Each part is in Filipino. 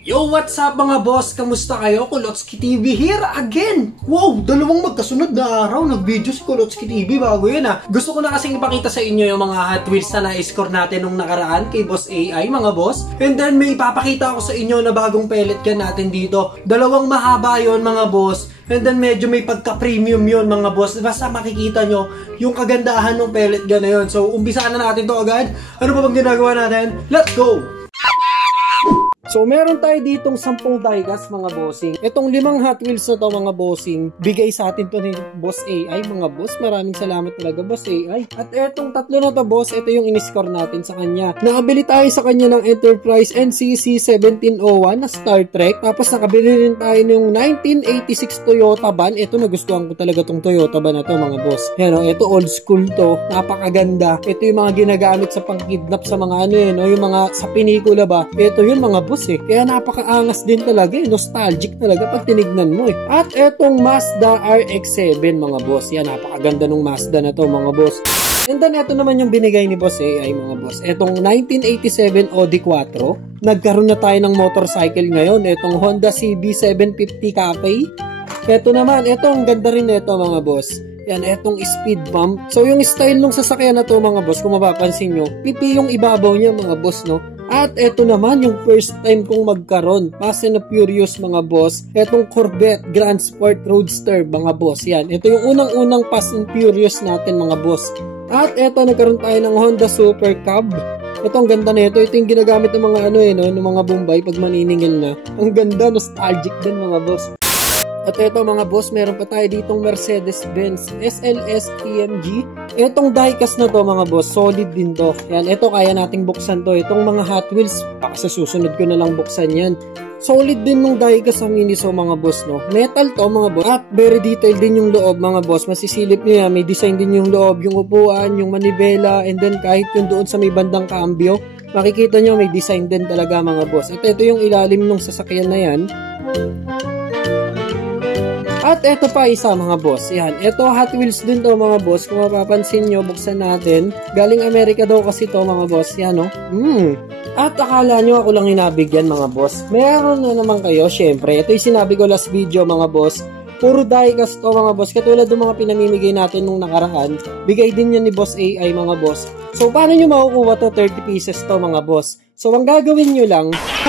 Yo, what's up mga boss? Kamusta kayo? Kulotski TV here again! Wow! Dalawang magkasunod na araw nag-video si Kulotski TV bago yun ha. Gusto ko na kasing ipakita sa inyo yung mga Hot Wheels na na-score natin nung nakaraan kay Boss AI mga boss. And then may ipapakita ako sa inyo na bagong pellet gun natin dito. Dalawang mahaba yon mga boss. And then medyo may pagka-premium yun mga boss. Basta makikita nyo yung kagandahan ng pellet gun na yun. So umbisaan na natin to agad. Ano pa bang ginagawa natin? Let's go! So, meron tayo ditong 10 diecast mga bossing. Itong 5 Hot Wheels na to mga bossing, bigay sa atin to ni Boss AI mga boss. Maraming salamat talaga Boss AI. At etong 3 na to boss, ito yung in-score natin sa kanya. Nakabili tayo sa kanya ng Enterprise NCC 1701 na Star Trek. Tapos nakabili rin tayo ng 1986 Toyota van. Ito nagustuhan ko talaga tong Toyota van na to mga boss. Yan o, ito old school to. Napakaganda. Ito yung mga ginagamit sa pang-kidnap sa mga ano yun, o yung mga sa pinikula ba. Ito yun mga boss. Kaya napakaangas din talaga nostalgic talaga pag tinignan mo At etong Mazda RX-7 mga boss, yan napakaganda ng Mazda na to mga boss. And then ito naman yung binigay ni Boss AI mga boss, etong 1987 Audi Quattro. Nagkaroon na tayo ng motorcycle ngayon, etong Honda CB750 Cafe. Ito naman, etong ganda rin ito mga boss. Yan, etong speed bump. So yung style ng sasakyan na to mga boss, kung mapapansin nyo, pipi yung ibabaw niya mga boss, no? At eto naman yung first time kong magkaroon, Fast and Furious mga boss, etong Corvette Grand Sport Roadster mga boss. Yan, ito yung unang-unang Fast and Furious natin mga boss. At eto, nagkaroon tayo ng Honda Super Cub. Ito, ang ganda na ito. Ito yung ginagamit ng mga ng mga Bombay pag maniningil na. Ang ganda, nostalgic din mga boss. At ito mga boss, meron pa tayo ditong Mercedes-Benz SLS AMG. Itong diecast na to mga boss, solid din to. Yan, ito kaya nating buksan to. Itong mga Hot Wheels, baka sa susunod ko na lang buksan yan. Solid din nung diecast sa Miniso mga boss, no? Metal to mga boss. At very detailed din yung loob mga boss. Masisilip nyo yan, may design din yung loob, yung upuan, yung manibela, and then kahit yung doon sa may bandang cambio, makikita nyo may design din talaga mga boss. At ito yung ilalim ng sasakyan na yan. At eto pa isa mga boss. Yan. Ito Hot Wheels din to mga boss. Kung mapapansin nyo, buksan natin. Galing Amerika daw kasi to mga boss. Yan o. At akala nyo ako lang hinabigyan mga boss. Meron na naman kayo. Syempre, ito yung sinabi ko last video mga boss. Puro diecast to mga boss. Katulad ng mga pinamimigay natin nung nakaraan. Bigay din yan ni Boss AI mga boss. So, paano nyo makukuha to? 30 pieces to mga boss. So, ang gagawin nyo lang,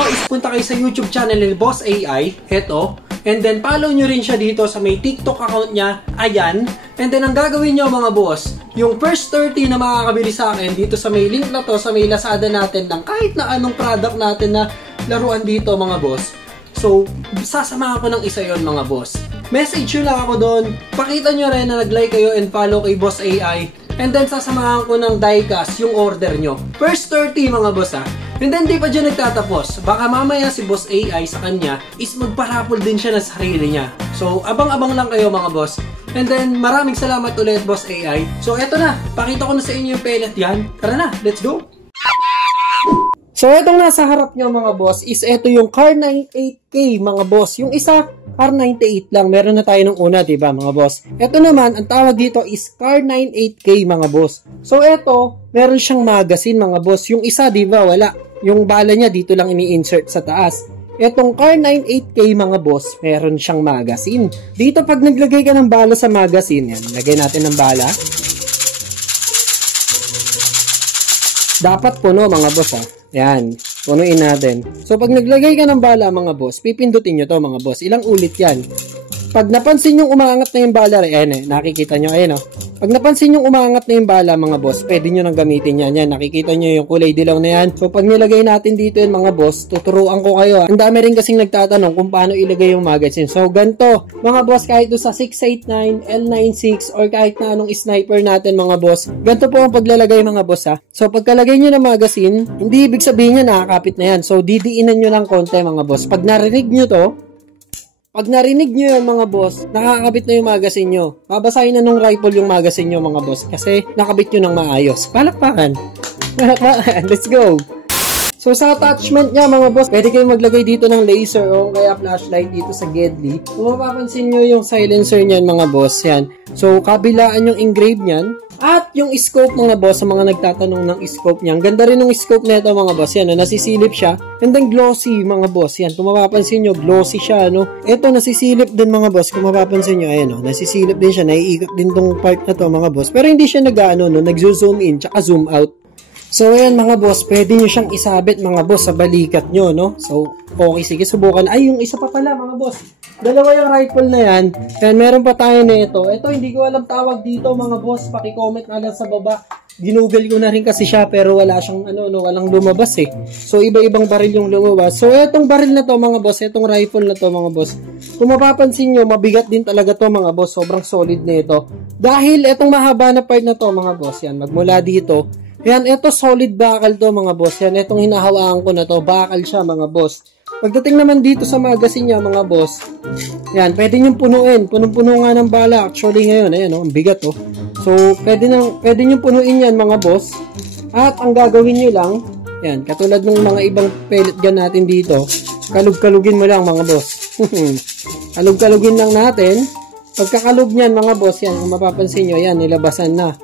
is punta kayo sa YouTube channel ni Boss AI. Ito. And then, follow nyo rin siya dito sa may TikTok account niya. Ayan. And then, ang gagawin nyo mga boss, yung first 30 na makakabili sa akin dito sa may link na to, sa may Lazada natin ng kahit na anong product natin na laruan dito mga boss. So, sasamahan ko ng isa yon mga boss. Message nyo lang ako doon. Pakita nyo rin na nag-like kayo and follow kay Boss AI. And then, sasamahan ko ng diecast yung order nyo. First 30 mga boss ha. And then, di pa dyan nagtatapos. Baka mamaya si Boss AI sa kanya is magparapol din siya ng sarili niya. So, abang-abang lang kayo mga boss. And then, maraming salamat ulit Boss AI. So, eto na. Pakita ko na sa inyo yung pellet yan. Tara na, let's go! So, itong nasa harap nyo mga boss is ito yung Car 98K mga boss. Yung isa, Car 98 lang. Meron na tayo nung una, diba mga boss? Ito naman, ang tawag dito is Car 98K mga boss. So, ito, meron siyang magazine mga boss. Yung isa, diba, wala. Yung bala niya dito lang ini-insert sa taas. Etong Car 98K mga boss, meron siyang magazine. Dito pag naglagay ka ng bala sa magazine, yan, lagay natin ng bala. Dapat puno mga boss ha. Yan, punuin natin. So pag naglagay ka ng bala mga boss, pipindutin nyo to mga boss. Ilang ulit yan. Pag napansin yung umangat na yung bala, ayan nakikita nyo, ayan Pag napansin yung umangat na yung bala mga boss, pwede nyo nang gamitin yan. Yan, nakikita nyo yung kulay dilaw na yan. So pag nilagay natin dito yan mga boss, tuturuan ko kayo. Ang dami rin kasing nagtatanong kung paano ilagay yung magazine. So ganito, mga boss, kahit doon sa 689, L96, or kahit na anong sniper natin mga boss, ganito po ang paglalagay mga boss ha. So pagkalagay nyo ng magazine, hindi ibig sabihin nyo nakakapit na yan. So didiinan nyo lang konti mga boss. Pag narinig nyo to, pag narinig nyo yan mga boss, nakakabit na yung magazine nyo. Babasahin na nung rifle yung magazine nyo mga boss kasi nakabit nyo ng maayos. Palakpakan! Palakpakan! Let's go! So sa attachment niya mga boss, pwede kayong maglagay dito ng laser o kaya flashlight dito sa Gedli. Kung mapapansin nyo yung silencer niyan mga boss, yan. So kabilaan yung engrave niyan. At yung scope mga boss, sa mga nagtatanong ng scope niya, ang ganda rin ng scope nito mga boss, yan, nasisilip siya. And then glossy mga boss, yan, kung mapapansin nyo, glossy siya, no. Ito, nasisilip din mga boss, kung mapapansin nyo, ayan, no, nasisilip din siya, naiikot din tong part na to mga boss. Pero hindi siya nag-zoom in, tsaka zoom out. So, ayan mga boss, pwede nyo siyang isabit mga boss sa balikat nyo, no? So, okay, sige, subukan. Ay, yung isa pa pala mga boss. Dalawa yung rifle na yan. And meron pa tayo na ito. Ito, hindi ko alam tawag dito mga boss. Paki-comment na lang sa baba. Ginugol ko na rin kasi siya pero wala siyang, walang lumabas eh. So, iba-ibang baril yung lumabas. So, etong baril na to mga boss, etong rifle na to mga boss. Kung mapapansin nyo, mabigat din talaga to mga boss. Sobrang solid na ito. Dahil etong mahaba na part na to mga boss, yan, magmula dito. Yan, ito solid bakal to mga boss. Yan, itong hinahawakan ko na to, bakal siya mga boss. Pagdating naman dito sa magazine niya mga boss, yan, pwede nyo punuin. Punong-puno nga ng bala. Actually ngayon, ayan ang bigat oh. So, pwede nyo punuin yan mga boss. At ang gagawin nyo lang, yan, katulad ng mga ibang pellet gun natin dito, kalug-kalugin mo lang mga boss. Kalug-kalugin lang natin. Pagkakalug nyan mga boss, yan, kung mapapansin nyo, yan, nilabasan na.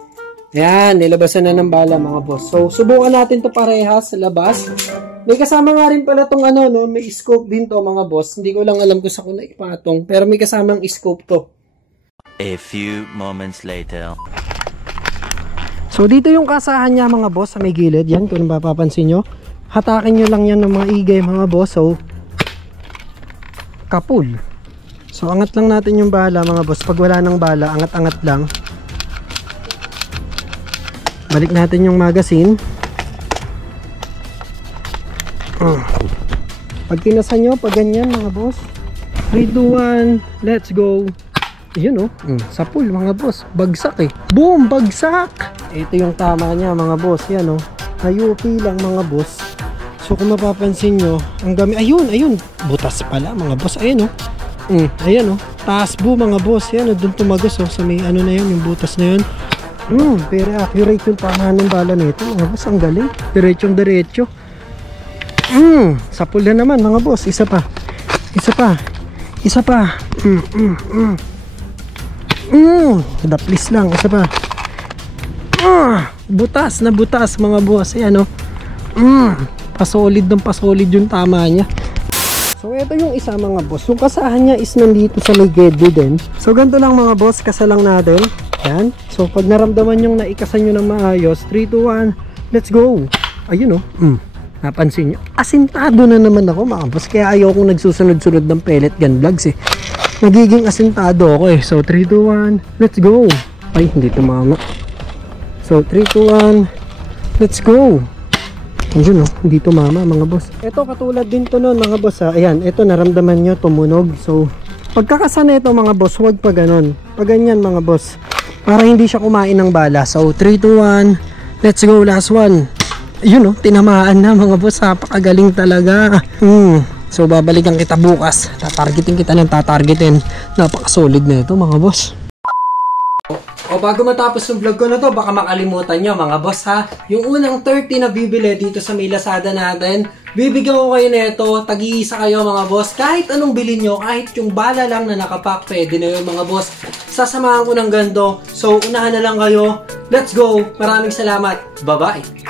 Yan, nilabasan na ng bala mga boss. So, subukan natin to parehas sa labas. May kasama nga rin pala tong may scope din to mga boss. Hindi ko lang alam kung saan ko na ipatong. Pero may kasamang scope to. A few moments later. So, dito yung kasahan niya mga boss sa may gilid. Yan, kung mapapansin nyo. Hatakin nyo lang yan ng mga igay mga boss. So, kapul. So, angat lang natin yung bala mga boss. Pag wala ng bala, angat-angat lang. Balik natin yung magazine. Pag kinasan nyo, pag ganyan mga boss, 3, 2, 1, let's go. Yun sa pool mga boss, bagsak eh. Boom, bagsak. Ito yung tama niya mga boss. Yan UP lang mga boss. So kung mapapansin nyo, ang dami, ayun, butas pala mga boss. Ayun ayan taas bo mga boss. Yan doon tumagos sa may na yun, yung butas na yun. Pero accurate yung tama ng bala nito mga boss. Ang galing, diretso. Sa pool na naman mga boss. Isa pa. Daplis lang. Isa pa. Butas na butas mga boss. Ayan pasolid ng pasolid yung tama niya. So ito yung isa mga boss. Yung kasahan niya is nandito sa may gede din. So ganito lang mga boss, kasalang natin. Yan. So pag naramdaman yung naikasan nyo ng maayos, 3, 2, 1, let's go. Ayun napansin nyo, asintado na naman ako mga boss. Kaya ayaw kong nagsusunod-sunod ng pellet gun vlogs eh. Nagiging asintado ako eh. So 3, 2, 1, let's go. Ay, hindi tumama. So 3, 2, 1, let's go. Ayun hindi tumama mga boss. Ito katulad din to nun mga boss Ayan, ito naramdaman nyo tumunog. So pagkakasan ito mga boss, huwag pa ganon. Pag ganyan mga boss, para hindi siya kumain ng bala. So 3, 2, 1, let's go, last one. Yun tinamaan na mga boss. Napakagaling talaga. So babalikan kita bukas. Tatargetin kita ng tatargetin. Napaka-solid na ito mga boss. O bago matapos yung vlog ko na to, baka makalimutan nyo mga boss yung unang 30 na bibili dito sa may Lazada natin, bibigyan ko kayo nito, tag-iisa kayo mga boss. Kahit anong bilhin nyo, kahit yung bala lang na nakapack, pwede na yun mga boss. Sasamahan ko ng ganito. So unahan na lang kayo. Let's go. Maraming salamat. Bye-bye.